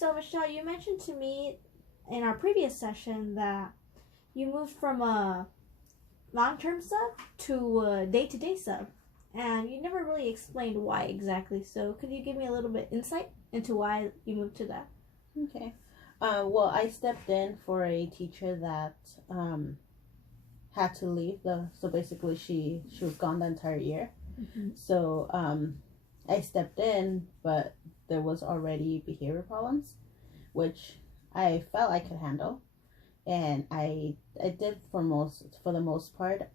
So, Michelle, you mentioned to me in our previous session that you moved from a long-term sub to a day-to-day sub, and you never really explained why exactly. So, could you give me a little bit insight into why you moved to that? Okay. Well, I stepped in for a teacher that had to leave. So basically, she was gone the entire year. Mm-hmm. So I stepped in, but there was already behavior problems, which I felt I could handle, and I did for the most part.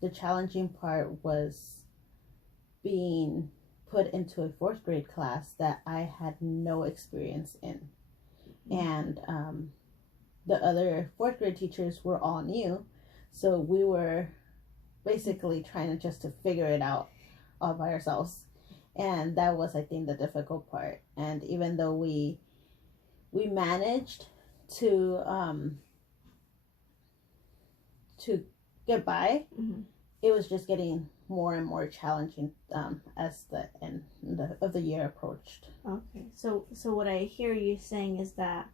The challenging part was being put into a fourth grade class that I had no experience in, and the other fourth grade teachers were all new, so we were basically trying to just to figure it out all by ourselves, and that was, I think, the difficult part. And even though we managed to get by, Mm-hmm. it was just getting more and more challenging as the end of the year approached. Okay, so what I hear you saying is that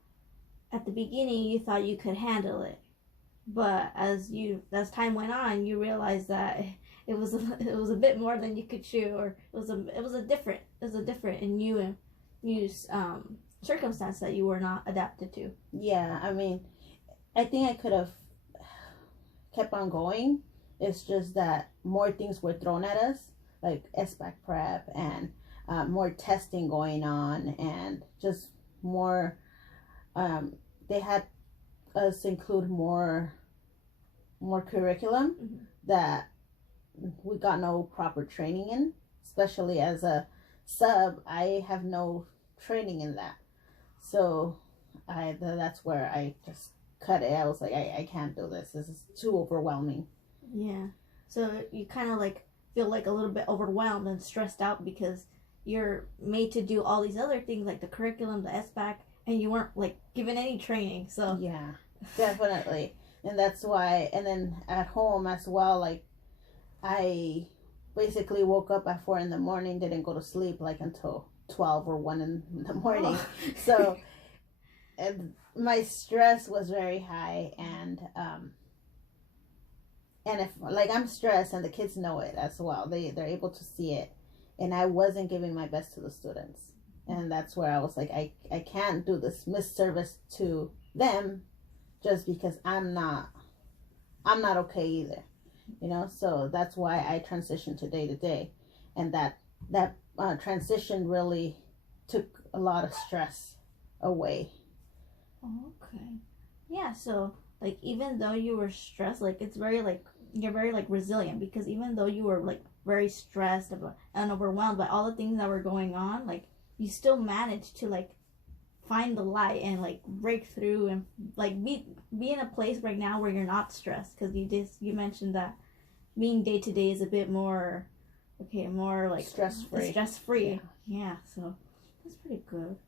at the beginning you thought you could handle it, but as time went on, you realized that it was a bit more than you could chew, or it was a different and new circumstance that you were not adapted to. Yeah, I mean, I think I could have kept on going. It's just that more things were thrown at us, like SBAC prep and more testing going on, and just more. They had us include more curriculum Mm-hmm. that we got no proper training in. Especially as a sub, I have no training in that, so that's where I just cut it. I was like, I can't do this. This is too overwhelming. Yeah. So you kind of like feel like a little bit overwhelmed and stressed out because you're made to do all these other things like the curriculum, the SBAC, and you weren't like given any training. So yeah, definitely. And that's why. And then at home as well, like I basically woke up at 4 a.m, didn't go to sleep like until 12 or 1 a.m. Oh. So and my stress was very high, and if like I'm stressed and the kids know it as well, they're able to see it, and I wasn't giving my best to the students, and that's where I was like, I can't do this misservice to them just because I'm not okay either, so that's why I transitioned to day to day, and that transition really took a lot of stress away. Okay. Yeah, so like even though you were stressed, like it's very like you're very like resilient, because even though you were like very stressed about and overwhelmed by all the things that were going on, like you still managed to like find the light and like break through and like be in a place right now where you're not stressed, because you mentioned that being day to day is a bit more more like Stress free. Yeah, so that's pretty good.